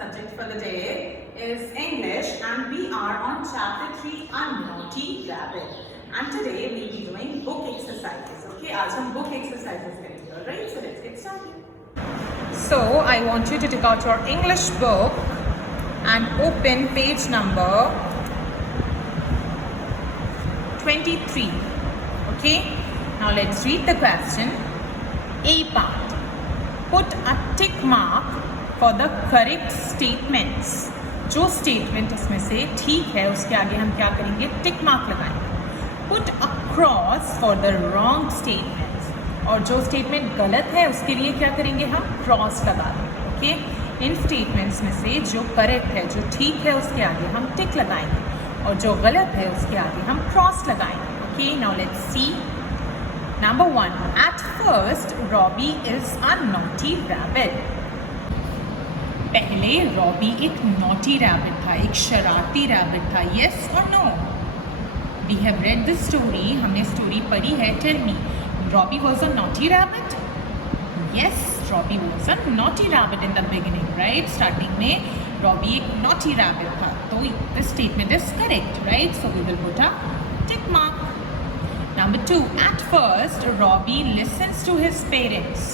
subject for the day is English, and we are on chapter 3, A Naughty Rabbit. And today we'll be doing book exercises. Okay, आज हम book exercises करेंगे. Alright, so let's get started. So I want you to take out your English book and open page number 23. Okay, now let's read the question. A part. Put a tick mark for the correct statements. जो statement इसमें से ठीक है उसके आगे हम क्या करेंगे, टिक मार्क लगाएंगे. Put a cross for the wrong statements, और जो स्टेटमेंट गलत है उसके लिए क्या करेंगे, हम क्रॉस लगा देंगे. ओके, इन स्टेटमेंट्स में से जो करेक्ट है, जो ठीक है, उसके आगे हम टिक लगाएंगे, और जो गलत है उसके आगे हम क्रॉस लगाएंगे. Okay, now let's see. Number 1. At first, Robbie is a naughty rabbit. पहले रॉबी एक नॉटी रैबिट था, एक शरारती रैबिट था. Yes or no? We have read the story. हमने स्टोरी पढ़ी है. Tell me, Robbie was a naughty rabbit? Yes, Robbie was a naughty rabbit in the beginning, right? Starting में Robbie एक naughty rabbit था. तो this statement is correct, right? So we will put a tick mark. Number 2. At first, Robbie listens to his parents.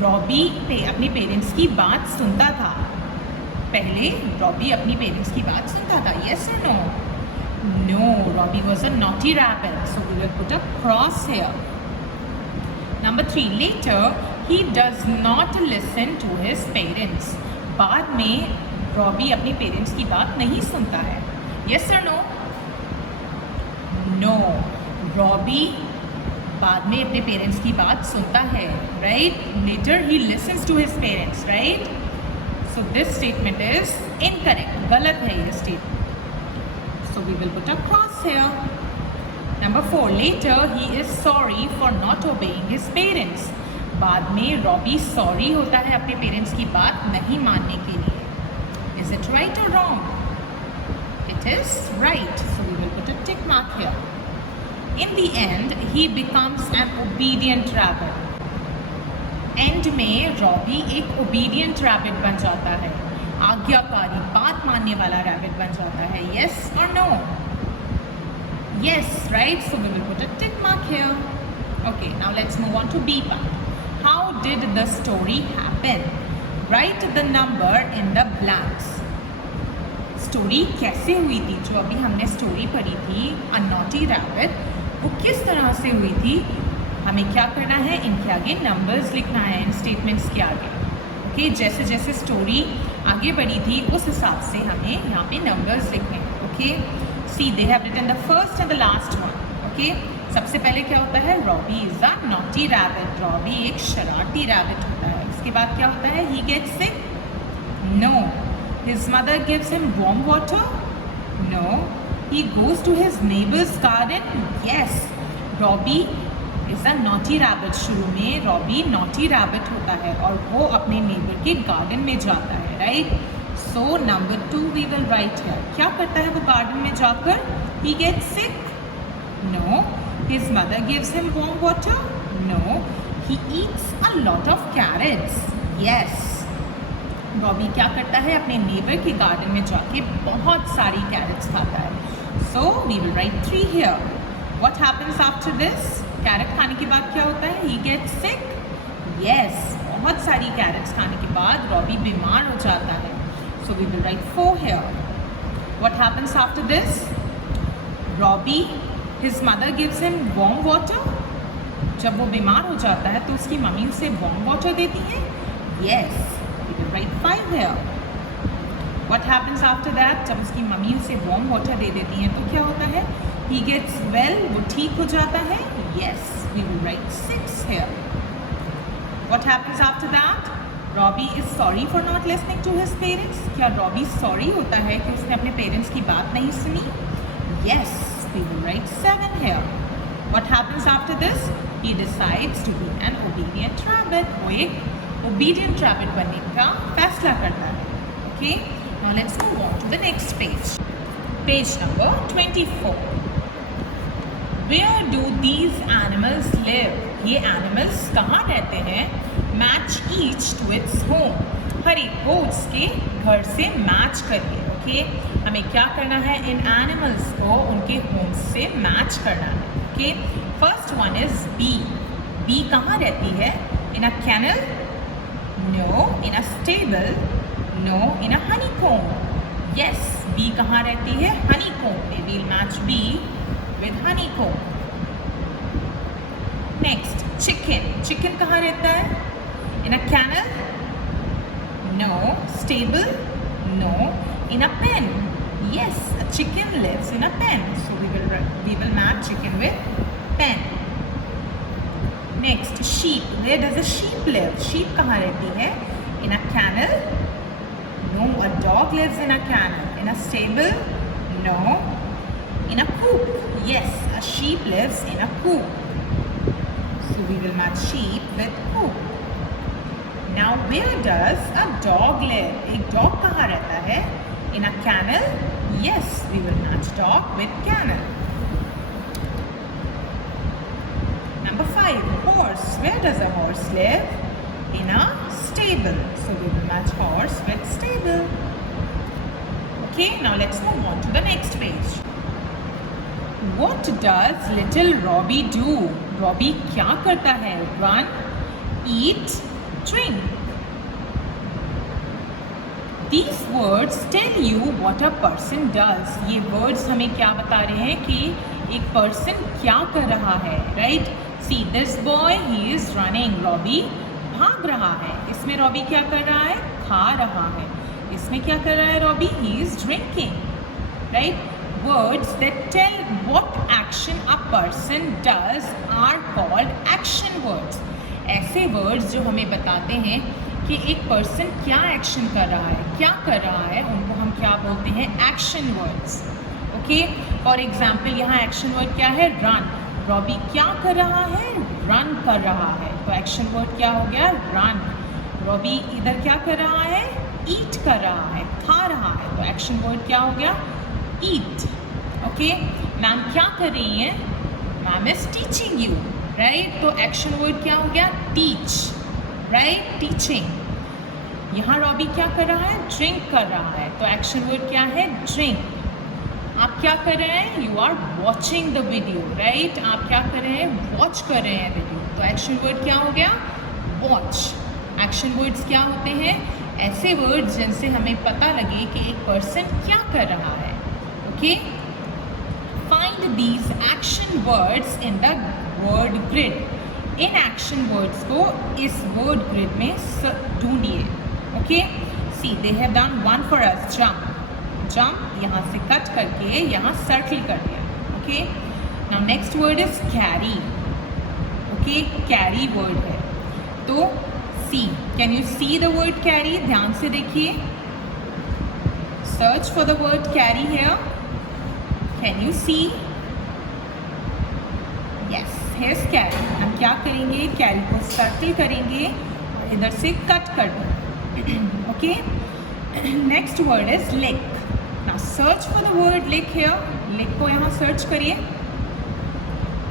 Robbie अपने parents की बात सुनता था. पहले रॉबी अपनी पेरेंट्स की बात सुनता था. Yes or no? No, Robbie was a naughty rabbit. So we will put a cross here. Number 3. Later, he does not listen to his parents. बाद में रॉबी अपने पेरेंट्स की बात नहीं सुनता है. Yes or no? No, Robbie बाद में अपने पेरेंट्स की बात सुनता है. Right, later he listens to his parents. Right, so this statement is incorrect, गलत है ये स्टेटमेंट. So we will put a cross here. Number 4. Later he is sorry for not obeying his parents. बाद में रॉबी सॉरी होता है अपने parents की बात नहीं मानने के लिए. इज इट राइट और wrong? It is right, so we will put a tick mark here. In the end, he becomes an obedient rabbit. End में रॉबी एक obedient rabbit बन जाता है, आज्ञाकारी, बात मानने वाला rabbit बन जाता है. Yes or no? Yes, right? So we will put a tick mark here. Okay, now let's move on to B part. How did the story happen? Write the number in the blanks. Story कैसे हुई थी? जो अभी हमने story पढ़ी थी, अ naughty rabbit, वो किस तरह से हुई थी? हमें क्या करना है, इनके आगे नंबर्स लिखना है, इन स्टेटमेंट्स के आगे. ओके, जैसे जैसे स्टोरी आगे बढ़ी थी उस हिसाब से हमें यहाँ पे नंबर्स लिखने हैं. Okay, see they have written the first and the last one. Okay, सबसे पहले क्या होता है, Robbie is a naughty rabbit. Robbie एक शरारती रैबिट होता है. उसके बाद क्या होता है, he gets sick. No. His mother gives him warm water? No. He goes to his neighbor's garden? Yes. Robbie is a naughty rabbit. शुरू में रॉबी naughty rabbit होता है और वो अपने neighbor के garden में जाता है. Right? So number 2 we will write here. क्या करता है वो garden में जाकर? He gets sick? No. His mother gives him warm water? No. He eats a lot of carrots? Yes. Robbie क्या करता है, अपने नेबर के गार्डन में जाके बहुत सारी कैरेट्स खाता है. So we will write 3 here. What happens after this? Carrot खाने के बाद क्या होता है, ही गेट्स सिक. यस, बहुत सारी कैरेट्स खाने के बाद रॉबी बीमार हो जाता है. So we will write 4 here. What happens after this? Robbie, his mother gives him warm water. जब वो बीमार हो जाता है तो उसकी मम्मी उसे वार्म वाटर देती है. Yes, write 5 here. What happens after that? जब उसकी मम्मी उसे warm water दे देती हैं तो क्या होता है, he gets well, वो ठीक हो जाता है. Yes, we will write 6 here. What happens after that? Robbie is sorry for not listening to his parents. क्या रॉबी सॉरी होता है कि उसने अपने पेरेंट्स की बात नहीं सुनी? Yes, we will write 7 here. What happens after this? He decides to be an obedient rabbit. वो एक obedient rabbit बनने का फैसला करता है. Okay, now let's move on to the next page. Page number 24. Where do these animals live? ये animals कहाँ रहते हैं? Match each to its home. हर एक को उसके घर से मैच करिए. ओके, हमें क्या करना है, इन एनिमल्स को उनके होम से मैच करना है. Okay, first one is bee. Bee कहाँ रहती है? In a canal? No. In a stable? No. In a honeycomb? Yes. Bee कहाँ रहती है? Honeycomb. We will match bee with honeycomb. Next, chicken. Chicken कहाँ रहता है? In a canal? No. Stable? No. In a pen? Yes, a chicken lives in a pen. So we will match chicken with pen. Next, sheep. Where does a sheep live? Sheep कहाँ रहती है? In a kennel? No. A dog lives in a kennel. In a stable? No. In a coop? Yes, a sheep lives in a coop. So we will match sheep with coop. Now, where does a dog live? एक dog कहाँ रहता है? In a kennel? Yes, we will match dog with kennel. Number 5, horse. Where does a horse live? In a stable. So we will match horse with stable. Okay, now let's move on to the next page. What does little Robbie do? Robbie क्या करता है? Run, eat, drink. These words tell you what a person does. ये words हमें क्या बता रहे हैं कि एक person क्या कर रहा है, right? See this boy, he is running. Robbie भाग रहा है. इसमें Robbie क्या कर रहा है? खा रहा है. इसमें क्या कर रहा है Robbie? He is drinking, right? Words that tell what action a person does are called action words. ऐसे words जो हमें बताते हैं कि एक पर्सन क्या एक्शन कर रहा है, क्या कर रहा है, उनको हम क्या बोलते हैं? Action words. Okay, for example यहाँ एक्शन वर्ड क्या है? रन. रॉबी क्या कर रहा है? रन कर रहा है. तो एक्शन वर्ड क्या हो गया? रन. रॉबी इधर क्या कर रहा है? ईट कर रहा है, खा रहा है. तो एक्शन वर्ड क्या हो गया? ईट. ओके, मैम क्या कर रही है? Ma'am is teaching you, right? तो एक्शन वर्ड क्या हो गया? Teach, right? टीचिंग. यहाँ रॉबी क्या कर रहा है? ड्रिंक कर रहा है. तो एक्शन वर्ड क्या है? ड्रिंक. आप क्या कर रहे हैं? You are watching the video, right? आप क्या कर रहे हैं? वॉच कर रहे हैं वीडियो. तो एक्शन वर्ड क्या हो गया? वॉच. एक्शन वर्ड्स क्या होते हैं? ऐसे वर्ड्स जिनसे हमें पता लगे कि एक पर्सन क्या कर रहा है. Okay, find these action words in the word grid. इन एक्शन वर्ड्स को इस वर्ड ग्रिड में ढूंढिए. Okay, see they have done one for us. Jump. Jump यहाँ से कट करके यहाँ सर्कल कर दिया. Okay, now next word is carry. Okay, carry word है. तो see, can you see the word carry? ध्यान से देखिए. Search for the word carry here. Can you C? Yes, hairs carry. हम क्या करेंगे? कैरी को सर्कल करेंगे, इधर से कट कर देंगे. Okay, next word is lick. Now search for the word lick here. Lick को यहाँ सर्च करिए.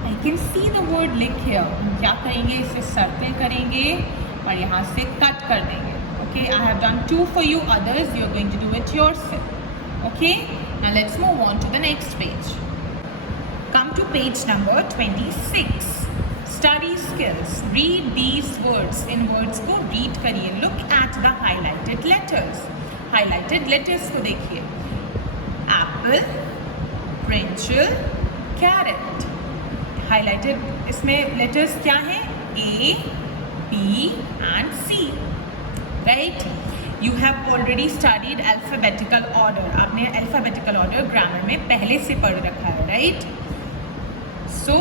I can see the word lick here. हम क्या करेंगे? इसे सर्कल करेंगे और यहाँ से कट कर देंगे. Okay, I have done 2 for you. Others you are going to do it yourself. Okay, now let's move on to the next page. Come to page number 26. Study skills. Read these words. In words को read करिए. Look at the highlighted letters. Highlighted letters को देखिए. Apple, brinjal, carrot. Highlighted इसमें letters क्या हैं? A, B and C. Right? You have already studied alphabetical order. आपने alphabetical order grammar में पहले से पढ़ रखा है, right? So,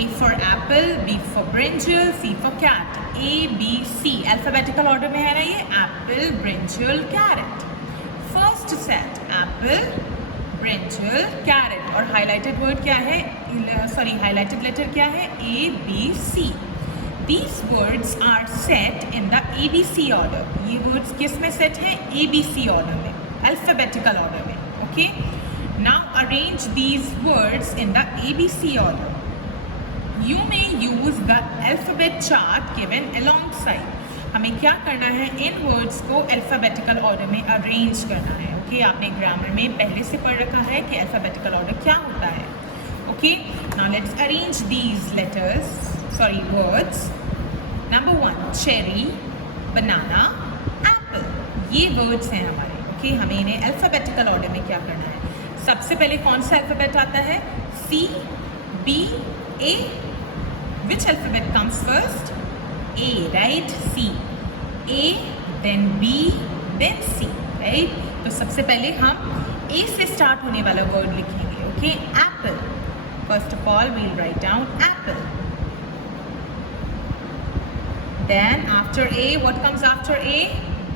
A for apple, B for brinjal, C for cat. A, B, C. Alphabetical order में है ना ये? Apple, brinjal, carrot. First set, apple, brinjal, carrot. और highlighted word क्या है? Sorry, highlighted letter क्या है? A, B, C. These words are set in the ABC order. ये words किस में set है? ABC order में, alphabetical order में. Okay? Now arrange these words in the ABC order. You may use the alphabet chart given alongside. हमें क्या करना है, इन वर्ड्स को अल्फ़ाबेटिकल ऑर्डर में अरेंज करना है। ओके, आपने ग्रामर में पहले से पढ़ रखा है कि अल्फ़ाबेटिकल ऑर्डर क्या होता है। Okay, now let's arrange these words. Number 1 cherry, banana, Apple, ये वर्ड्स हैं हमारे। ओके, हमें इन्हें अल्फ़ाबेटिकल ऑर्डर में क्या करना है। सबसे पहले कौन सा अल्फ़ाबेट आता है, C, B, A। Which alphabet comes first, A, right, C, A, then B, then C, right. तो सबसे पहले हम A से स्टार्ट होने वाला वर्ड लिखेंगे। Okay, apple. First of all we'll write down apple. Then after A, what comes after A?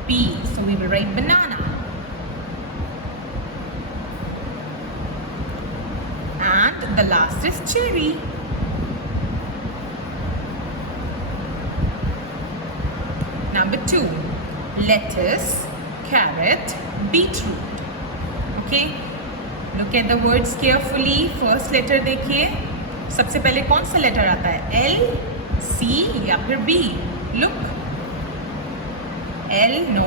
B. So we will write banana. And the last is cherry. Number 2, lettuce, carrot, beetroot. Okay, look at the words carefully. First letter देखिए, सबसे पहले कौन सा letter आता है, L, C या फिर B? Look, L no,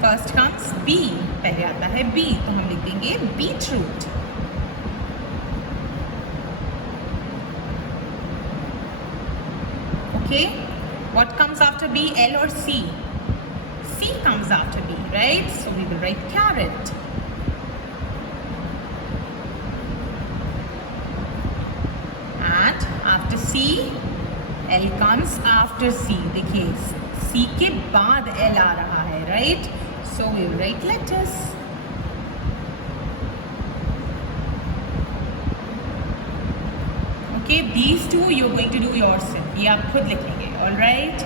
first comes B, पहले आता है B, तो हम लिखेंगे beetroot. Okay, what comes after B, L or C? C comes after B, right? So we will write carrot. And after C, L comes after C. देखिए C के बाद L आ रहा है, right? So we will write lettuce. Okay, these two you're going to do yourself. ये आप खुद लिखेंगे, all right?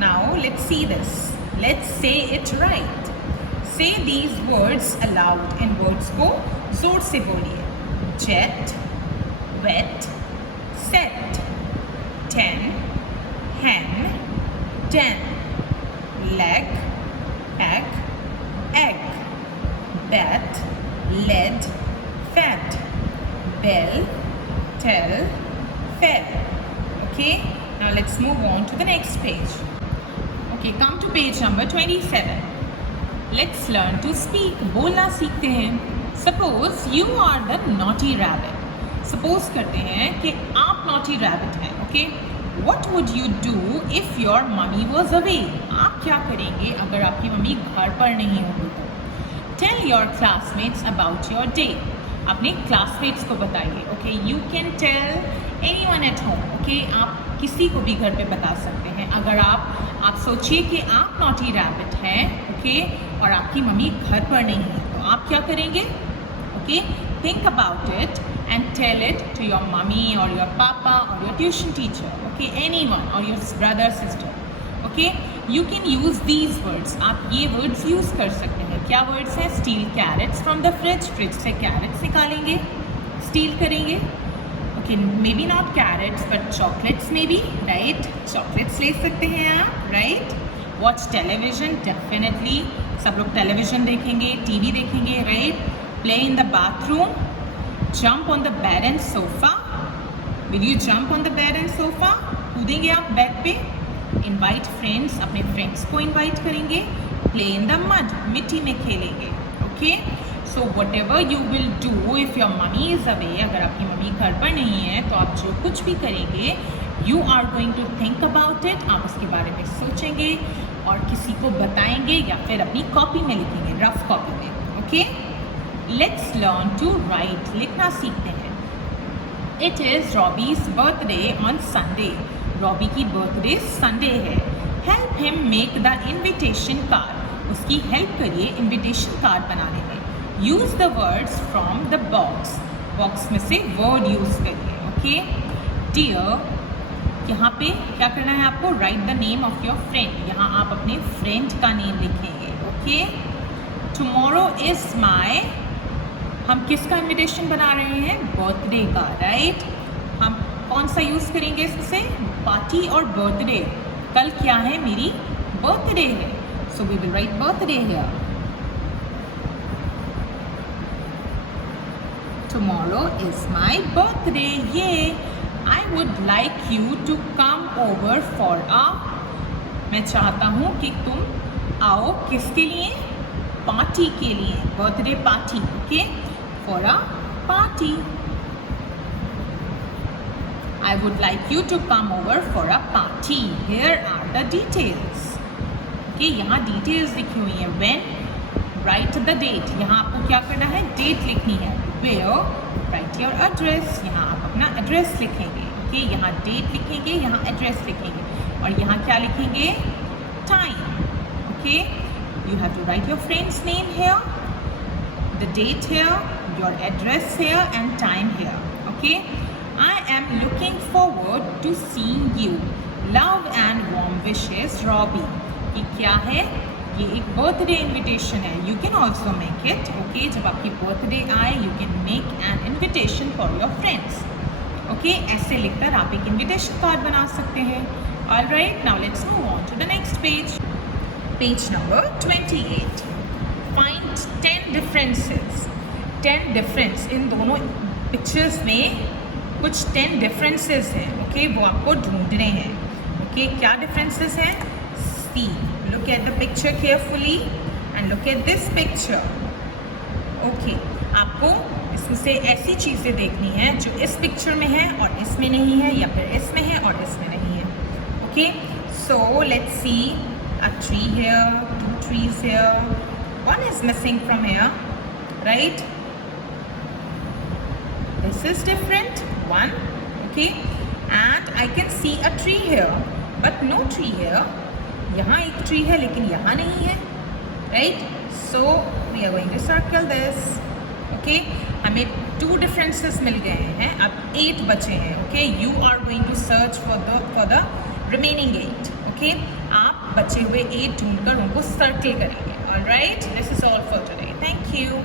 Now let's see this. Let's say it right. Say these words aloud. In words को जोर से बोलिए. Jet, wet, set, 10, hen, den, leg, egg, egg, bat, lead, fat, bell, tell, fed. Okay, now let's move on to the next page. Okay, come to page number 27. Let's learn to speak. बोलना सीखते हैं. Suppose you are the naughty rabbit. Suppose करते हैं कि आप naughty rabbit हैं. Okay, what would you do if your mummy was away? आप क्या करेंगे अगर आपकी मम्मी घर पर नहीं होगी तो? Tell your classmates about your day. अपने क्लासमेट्स को बताइए. Okay, you can tell anyone at home. Okay, आप किसी को भी घर पे बता सकते हैं. अगर आप सोचिए कि आप नॉटी रैबिट हैं, ओके, और आपकी मम्मी घर पर नहीं है, तो आप क्या करेंगे? Okay, think about it and tell it to your mummy और योर पापा और your tuition teacher. Okay, anyone और your brother sister. Okay, you can use these words. आप ये वर्ड्स यूज़ कर सकते हैं. क्या वर्ड्स हैं? Steal carrots from the fridge. Fridge से कैरेट्स निकालेंगे, स्टील करेंगे. Okay, maybe not carrots but chocolates maybe, right? Chocolates ले सकते हैं आप, राइट? वॉच टेलीविजन, डेफिनेटली सब लोग टेलीविजन देखेंगे, टीवी देखेंगे, right? Play in the bathroom, jump on the bed and sofa. Will you jump on the bed and sofa? कूदेंगे आप बेड पे. इनवाइट फ्रेंड्स, अपने फ्रेंड्स को इनवाइट करेंगे. प्ले इन द मड, मिट्टी में खेलेंगे. Okay, so whatever you will do if your mummy is away, अगर आपकी मम्मी घर पर नहीं है तो आप जो कुछ भी करेंगे, you are going to think about it. आप उसके बारे में सोचेंगे और किसी को बताएंगे या फिर अपनी कॉपी में लिखेंगे, रफ कॉपी में. Okay, let's learn to write. लिखना सीखते हैं. It is Robbie's birthday on Sunday. Robbie की बर्थडे संडे है. Help him make the invitation card. उसकी हेल्प करिए इन्विटेशन कार्ड बनाने में. Use the words from the box. Box में से वर्ड यूज़ करिए. ओके, डियर, यहाँ पे क्या करना है आपको? Write the name of your friend. यहाँ आप अपने फ्रेंड का नेम लिखेंगे. ओके, टुमारो इज़ माई, हम किसका इन्विटेशन बना रहे हैं? बर्थडे का, राइट? हम कौन सा यूज़ करेंगे इससे? पार्टी और बर्थडे. कल क्या है? मेरी बर्थडे है. So we will write birthday here. Tomorrow is my birthday. Yay! I would like you to come over for a मैं चाहता हूँ कि तुम आओ किसके लिए? पार्टी के लिए, birthday party. Okay, for a party. I would like you to come over for a party. Here are the details. Okay, यहाँ details लिखी हुई हैं. When, write the date. यहाँ आपको क्या करना है? Date लिखनी है. Where, write your address. यहाँ आप अपना address लिखेंगे. Okay, यहाँ date लिखेंगे, यहाँ address लिखेंगे. और यहाँ क्या लिखेंगे? Time. Okay, you have to write your friend's name here, the date here, your address here, and time here. Okay. I am looking forward to seeing you. Love and warm wishes, Robbie. ये क्या है? ये एक birthday invitation है. You can also make it. Okay, जब आपकी birthday आए, you can make an invitation for your friends. Okay, ऐसे लिखकर आप एक इनविटेशन कार्ड बना सकते हैं. All right, now let's move on to the next page. Page number 28. Find 10 differences. 10 difference. इन दोनों पिक्चर्स में कुछ 10 डिफरेंसेस हैं. ओके, वो आपको ढूंढने हैं. ओके, क्या डिफरेंसेस हैं? See, look at the picture carefully and look at this picture. Okay, आपको इसमें से ऐसी चीज़ें देखनी हैं जो इस पिक्चर में है और इसमें नहीं है, या फिर इसमें है और इसमें नहीं है. Okay, so let's see a tree here, 2 trees here, one is missing from here, right? This is different, one. Okay, and I can see a tree here, but no tree here. यहाँ एक tree है लेकिन यहाँ नहीं है, right? So we are going to circle this. Okay, हमें 2 differences मिल गए हैं. अब 8 बचे हैं. Okay, you are going to search for the remaining 8. Okay, आप बचे हुए 8 ढूंढकर उनको circle करेंगे. All right, this is all for today. Thank you.